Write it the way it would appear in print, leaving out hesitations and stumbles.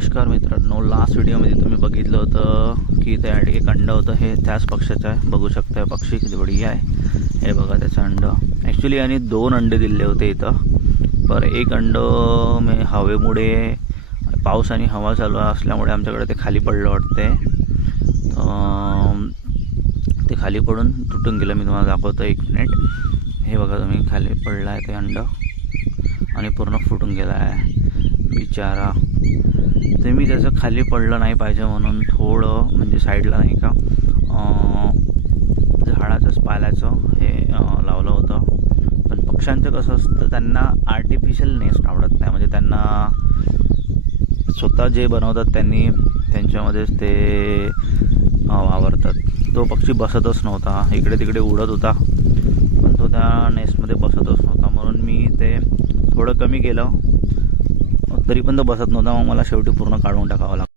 नमस्कार मित्रांनो, लास्ट व्हिडिओमध्ये तुम्ही बघितलं होतं की त्या एक अंड होतं, हे त्याच पक्षाचं आहे. बघू शकता पक्षी किती बढिया आहे. हे बघा त्याचं अंड. ॲक्च्युली आणि 2 अंडे दिले होते इथं, पर एक अंड हवेमुळे पाऊस आणि हवा चालू असल्यामुळे आमच्याकडे ते खाली पडलं वाटते. ते खाली पडून तुटून गेलं. मी तुम्हाला दाखवतो, 1 मिनिट. हे बघा तुम्ही, खाली पडलं आहे ते अंड आणि पूर्ण फुटून गेलं आहे बिचारा. ते मी त्याचं खाली पडलं नाही पाहिजे म्हणून थोडं म्हणजे साईडला नाही का झाडाचंच पाल्याचं हे लावलं होतं. पण पक्ष्यांचं कसं असतं, त्यांना आर्टिफिशियल नेस्ट आवडत नाही. म्हणजे त्यांना स्वतः जे बनवतात त्यांनी त्यांच्यामध्येच ते वावरतात. तो पक्षी बसतच नव्हता, इकडे तिकडे उडत होता, पण तो त्या नेस्टमध्ये बसतच नव्हता. म्हणून मी ते थोडं कमी केलं, तरी पण तो बसत नव्हता. मग मला शेवटी पूर्ण काढून टाकावं लागलं.